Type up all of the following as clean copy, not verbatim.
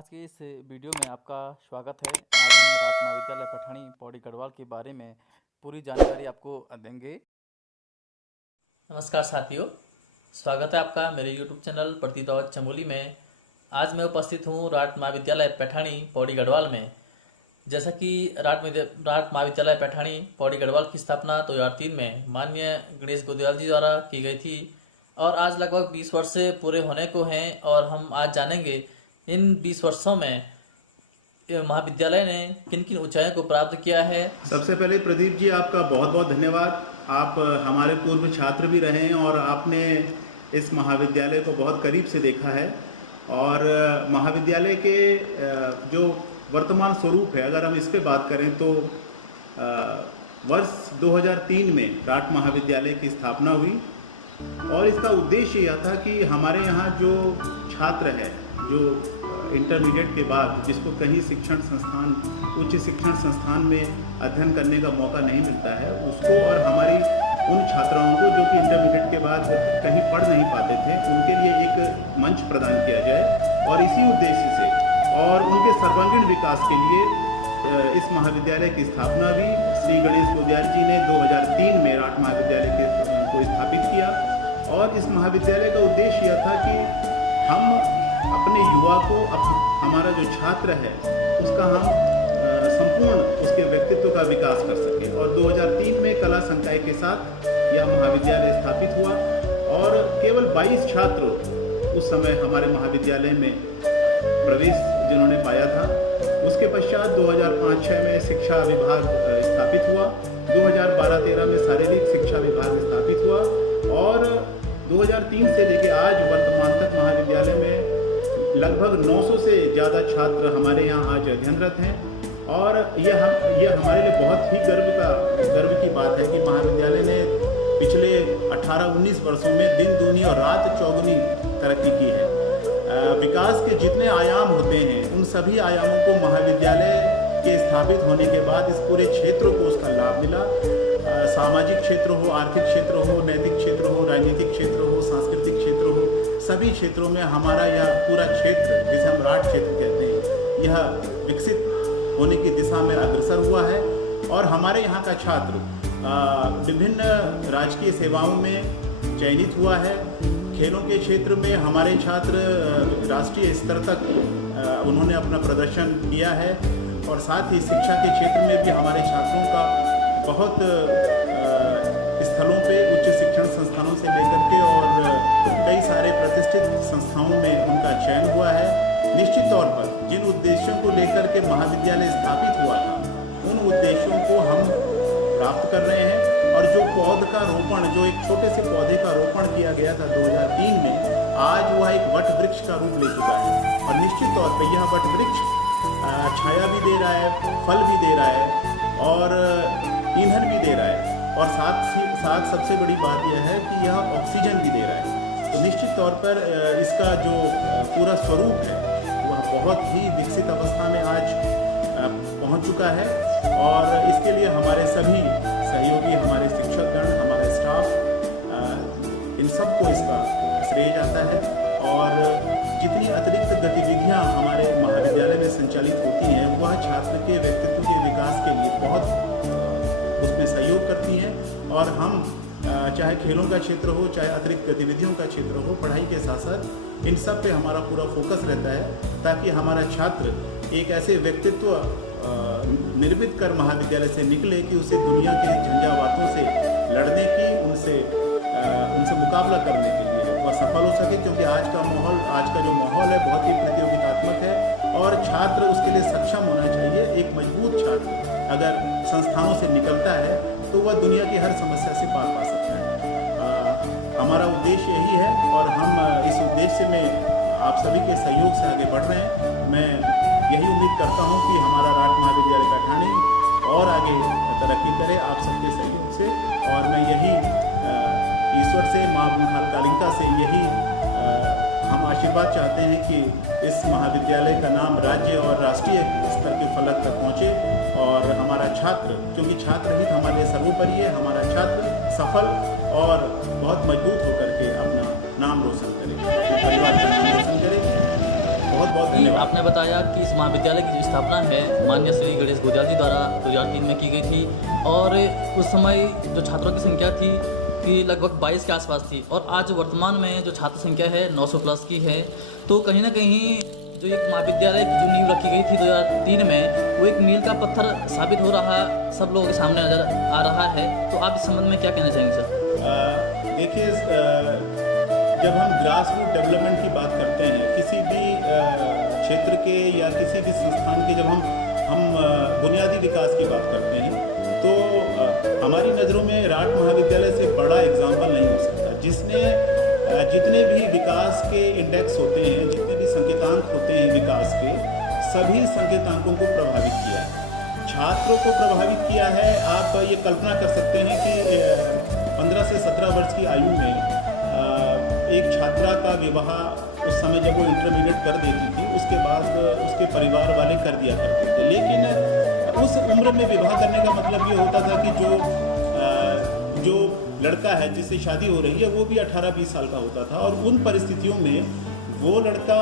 आज के इस वीडियो में आपका स्वागत है। आज हम राज महाविद्यालय पैठाणी पौड़ी गढ़वाल के बारे में पूरी जानकारी आपको देंगे। नमस्कार साथियों, स्वागत है आपका मेरे YouTube चैनल प्रतिदौत चमोली में। आज मैं उपस्थित हूँ राज महाविद्यालय पैठाणी पौड़ी गढ़वाल में। जैसा कि राज महाविद्यालय पैठाणी पौड़ी गढ़वाल की स्थापना 2003 में माननीय गणेश गोदवाल जी द्वारा की गई थी और आज लगभग 20 वर्ष पूरे होने को हैं और हम आज जानेंगे इन 20 वर्षों में महाविद्यालय ने किन किन ऊंचाइयों को प्राप्त किया है। सबसे पहले प्रदीप जी, आपका बहुत बहुत धन्यवाद। आप हमारे पूर्व छात्र भी रहे हैं और आपने इस महाविद्यालय को बहुत करीब से देखा है। और महाविद्यालय के जो वर्तमान स्वरूप है, अगर हम इस पे बात करें तो वर्ष 2003 में राट महाविद्यालय की स्थापना हुई और इसका उद्देश्य यह था कि हमारे यहाँ जो छात्र है, जो इंटरमीडिएट के बाद जिसको कहीं शिक्षण संस्थान, उच्च शिक्षण संस्थान में अध्ययन करने का मौका नहीं मिलता है, उसको और हमारी उन छात्राओं को जो कि इंटरमीडिएट के बाद कहीं पढ़ नहीं पाते थे, उनके लिए एक मंच प्रदान किया जाए। और इसी उद्देश्य से और उनके सर्वांगीण विकास के लिए इस महाविद्यालय की स्थापना भी श्री गणेश गोदवाल जी ने 2003 में राट महाविद्यालय को स्थापित किया। और इस महाविद्यालय का उद्देश्य यह था कि हम अपने युवा को, हमारा जो छात्र है उसका हम संपूर्ण उसके व्यक्तित्व का विकास कर सके। और 2003 में कला संकाय के साथ यह महाविद्यालय स्थापित हुआ और केवल 22 छात्र उस समय हमारे महाविद्यालय में प्रवेश जिन्होंने पाया था। उसके पश्चात 2005-06 में शिक्षा विभाग स्थापित हुआ, 2012-13 में शारीरिक शिक्षा विभाग स्थापित हुआ और 2003 से लेकर आज वर्तमान तक महाविद्यालय में लगभग 900 से ज़्यादा छात्र हमारे यहाँ आज अध्ययनरत हैं। और यह हमारे लिए बहुत ही गर्व की बात है कि महाविद्यालय ने पिछले 18-19 वर्षों में दिन दूनी और रात चौगुनी तरक्की की है। विकास के जितने आयाम होते हैं उन सभी आयामों को महाविद्यालय के स्थापित होने के बाद इस पूरे क्षेत्र को उसका लाभ मिला। सामाजिक क्षेत्र हो, आर्थिक क्षेत्र हो, नैतिक क्षेत्र हो, राजनीतिक क्षेत्र हो, सांस्कृतिक क्षेत्र हो, सभी क्षेत्रों में हमारा यह पूरा क्षेत्र, जिसे हम राट क्षेत्र कहते हैं, यह विकसित होने की दिशा में अग्रसर हुआ है। और हमारे यहाँ का छात्र विभिन्न राजकीय सेवाओं में चयनित हुआ है। खेलों के क्षेत्र में हमारे छात्र राष्ट्रीय स्तर तक उन्होंने अपना प्रदर्शन किया है और साथ ही शिक्षा के क्षेत्र में भी हमारे छात्रों का बहुत स्थलों पे उच्च शिक्षण संस्थानों से लेकर के और कई सारे प्रतिष्ठित संस्थाओं में उनका चयन हुआ है। निश्चित तौर पर जिन उद्देश्यों को लेकर के महाविद्यालय स्थापित हुआ था, उन उद्देश्यों को हम प्राप्त कर रहे हैं। और जो पौध का रोपण, जो एक छोटे से पौधे का रोपण किया गया था 2003 में, आज वह एक वट वृक्ष का रूप ले चुका है। और निश्चित तौर पर यह वट वृक्ष छाया भी दे रहा है, फल भी दे रहा है और ईंधन भी दे रहा है। और साथ सबसे बड़ी बात यह है कि यह ऑक्सीजन भी दे रहा है। तो निश्चित तौर पर इसका जो पूरा स्वरूप है वह बहुत ही विकसित अवस्था में आज पहुंच चुका है। और इसके लिए हमारे सभी सहयोगी, हमारे शिक्षकगण, हमारे स्टाफ, इन सबको इसका श्रेय जाता है। और जितनी अतिरिक्त गतिविधियां हमारे महाविद्यालय में संचालित होती हैं वह छात्र के व्यक्तित्व के विकास के लिए बहुत उसमें सहयोग करती हैं। और हम चाहे खेलों का क्षेत्र हो, चाहे अतिरिक्त गतिविधियों का क्षेत्र हो, पढ़ाई के साथ साथ इन सब पे हमारा पूरा फोकस रहता है ताकि हमारा छात्र एक ऐसे व्यक्तित्व निर्मित कर महाविद्यालय से निकले कि उसे दुनिया के झंझावातों से लड़ने की, उनसे मुकाबला करने के लिए वह सफल हो सके। क्योंकि आज का जो माहौल है बहुत ही प्रतियोगितात्मक है और छात्र उसके लिए सक्षम होना चाहिए। एक मजबूत छात्र अगर संस्थानों से निकलता है तो वह दुनिया की हर समस्या से पार पा सकता है। हमारा उद्देश्य यही है और हम इस उद्देश्य में आप सभी के सहयोग से आगे बढ़ रहे हैं। मैं यही उम्मीद करता हूं कि हमारा राट महाविद्यालय पैठाणी और आगे तरक्की करे आप सबके सहयोग से। और मैं यही ईश्वर से, माँ कालिका से यही हम आशीर्वाद चाहते हैं कि इस महाविद्यालय का नाम राज्य और राष्ट्रीय स्तर के फलक तक पहुँचे और हमारा छात्र, क्योंकि छात्र हित हमारे लिए सर्वोपरि है, हमारा छात्र सफल और बहुत मजबूत होकर के अपना नाम रोशन करे, परिवार का नाम रोशन करे। बहुत बहुत जी, धन्यवाद। आपने बताया कि इस महाविद्यालय की जो स्थापना है माननीय श्री गणेश गोदियाल जी द्वारा 2003 में की गई थी और उस समय जो छात्रों की संख्या थी कि लगभग 22 के आसपास थी और आज वर्तमान में जो छात्र संख्या है 900 प्लस की है। तो कहीं ना कहीं जो एक महाविद्यालय की जो नींव रखी गई थी 2003 में, वो एक मील का पत्थर साबित हो रहा सब लोगों के सामने नज़र आ रहा है। तो आप इस संबंध में क्या कहना चाहेंगे सर? देखिए, जब हम ग्रास रूट डेवलपमेंट की बात करते हैं किसी भी क्षेत्र के या किसी भी संस्थान के, जब हम बुनियादी विकास की बात करते हैं तो हमारी नज़रों में राट महाविद्यालय से बड़ा एग्जाम्पल नहीं हो सकता, जिसने जितने भी विकास के इंडेक्स होते हैं, जितने भी संकेतांक होते हैं विकास के, सभी संकेतांकों को प्रभावित किया है, छात्रों को प्रभावित किया है। आप ये कल्पना कर सकते हैं कि 15 से 17 वर्ष की आयु में एक छात्रा का विवाह उस समय जब वो इंटरमीडिएट कर देती थी, उसके बाद उसके परिवार वाले कर दिया करते थे। लेकिन उस उम्र में विवाह करने का मतलब ये होता था कि जो लड़का है जिससे शादी हो रही है वो भी 18-20 साल का होता था, और उन परिस्थितियों में वो लड़का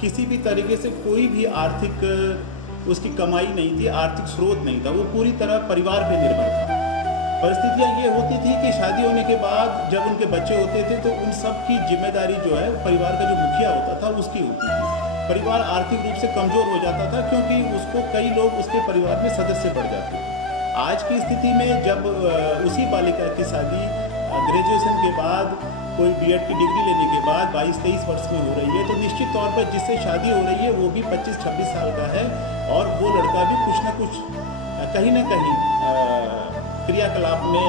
किसी भी तरीके से कोई भी आर्थिक उसकी कमाई नहीं थी, आर्थिक स्रोत नहीं था, वो पूरी तरह परिवार पर निर्भर था। परिस्थितियाँ ये होती थी कि शादी होने के बाद जब उनके बच्चे होते थे तो उन सब की जिम्मेदारी जो है परिवार का जो मुखिया होता था उसकी होती थी। परिवार आर्थिक रूप से कमज़ोर हो जाता था क्योंकि उसको कई लोग उसके परिवार में सदस्य पड़ जाते थे। आज की स्थिति में जब उसी बालिका की शादी ग्रेजुएशन के बाद कोई बीएड की डिग्री लेने के बाद 22-23 वर्ष में हो रही है, तो निश्चित तौर पर जिससे शादी हो रही है वो भी 25-26 साल का है, और वो लड़का भी कुछ ना कुछ कहीं ना कहीं क्रियाकलाप में,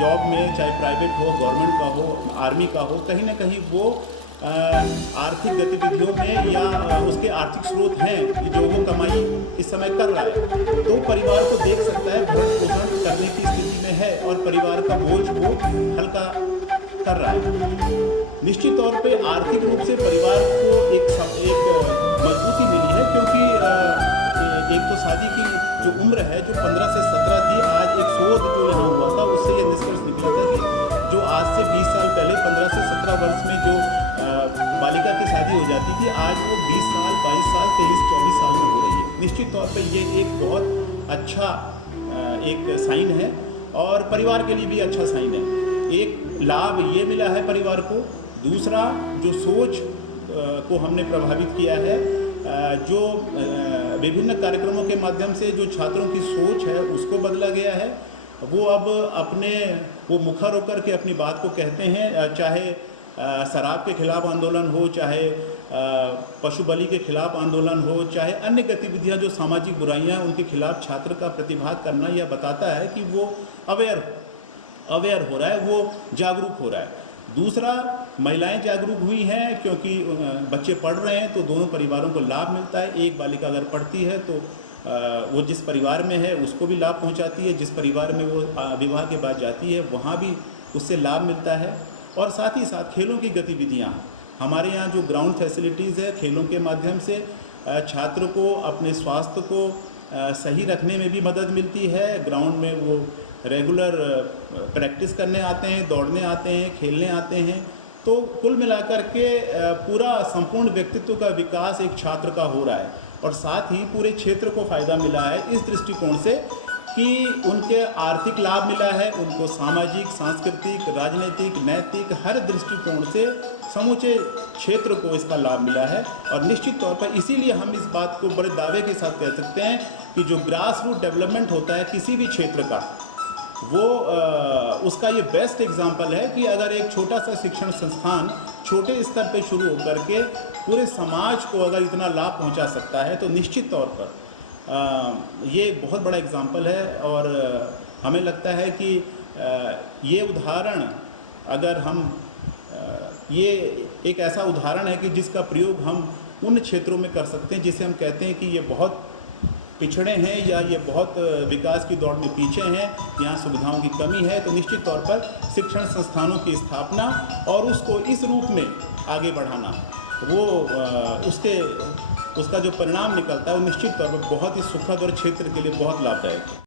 जॉब में, चाहे प्राइवेट हो, गवर्नमेंट का हो, आर्मी का हो, कहीं ना कहीं वो आर्थिक गतिविधियों में या उसके आर्थिक स्रोत हैं कि जो वो कमाई इस समय कर रहा है, तो परिवार को देख सकता है, भरण पोषण करने की स्थिति में है और परिवार का बोझ वो हल्का कर रहा है। निश्चित तौर पे आर्थिक रूप से परिवार को एक मजबूती मिली है, क्योंकि एक तो शादी की जो उम्र है जो 15 से 17 थी, आज एक शोध जो यहाँ हुआ था उससे ये निष्कर्ष निकला था कि जो आज से 20 साल पहले 15 से 17 वर्ष में जो बालिका की शादी हो जाती थी, आज वो 20 साल, 22 साल, 23-24 साल में हो रही है। निश्चित तौर पे ये एक बहुत अच्छा एक साइन है और परिवार के लिए भी अच्छा साइन है। एक लाभ ये मिला है परिवार को, दूसरा जो सोच को हमने प्रभावित किया है, जो विभिन्न कार्यक्रमों के माध्यम से जो छात्रों की सोच है उसको बदला गया है। वो अब वो मुखर होकर के अपनी बात को कहते हैं, चाहे शराब के खिलाफ आंदोलन हो, चाहे पशु बलि के खिलाफ आंदोलन हो, चाहे अन्य गतिविधियां जो सामाजिक बुराइयां उनके खिलाफ छात्र का प्रतिभाग करना यह बताता है कि वो अवेयर हो रहा है, वो जागरूक हो रहा है। दूसरा, महिलाएं जागरूक हुई हैं क्योंकि बच्चे पढ़ रहे हैं तो दोनों परिवारों को लाभ मिलता है। एक बालिका अगर पढ़ती है तो वो जिस परिवार में है उसको भी लाभ पहुंचाती है, जिस परिवार में वो विवाह के बाद जाती है वहाँ भी उससे लाभ मिलता है। और साथ ही साथ खेलों की गतिविधियाँ, हमारे यहाँ जो ग्राउंड फैसिलिटीज़ है, खेलों के माध्यम से छात्र को अपने स्वास्थ्य को सही रखने में भी मदद मिलती है। ग्राउंड में वो रेगुलर प्रैक्टिस करने आते हैं, दौड़ने आते हैं, खेलने आते हैं। तो कुल मिलाकर के पूरा संपूर्ण व्यक्तित्व का विकास एक छात्र का हो रहा है और साथ ही पूरे क्षेत्र को फ़ायदा मिला है इस दृष्टिकोण से कि उनके आर्थिक लाभ मिला है, उनको सामाजिक, सांस्कृतिक, राजनीतिक, नैतिक हर दृष्टिकोण से समूचे क्षेत्र को इसका लाभ मिला है। और निश्चित तौर पर इसीलिए हम इस बात को बड़े दावे के साथ कह सकते हैं कि जो ग्रास रूट डेवलपमेंट होता है किसी भी क्षेत्र का, वो उसका ये बेस्ट एग्जाम्पल है कि अगर एक छोटा सा शिक्षण संस्थान छोटे स्तर पे शुरू होकर के पूरे समाज को अगर इतना लाभ पहुंचा सकता है तो निश्चित तौर पर ये बहुत बड़ा एग्जाम्पल है। और हमें लगता है कि ये उदाहरण अगर हम ये एक ऐसा उदाहरण है कि जिसका प्रयोग हम उन क्षेत्रों में कर सकते हैं जिसे हम कहते हैं कि ये बहुत पिछड़े हैं या ये बहुत विकास की दौड़ में पीछे हैं, यहाँ सुविधाओं की कमी है। तो निश्चित तौर पर शिक्षण संस्थानों की स्थापना और उसको इस रूप में आगे बढ़ाना, वो उसका जो परिणाम निकलता है वो निश्चित तौर पर बहुत ही सुखद और क्षेत्र के लिए बहुत लाभदायक है।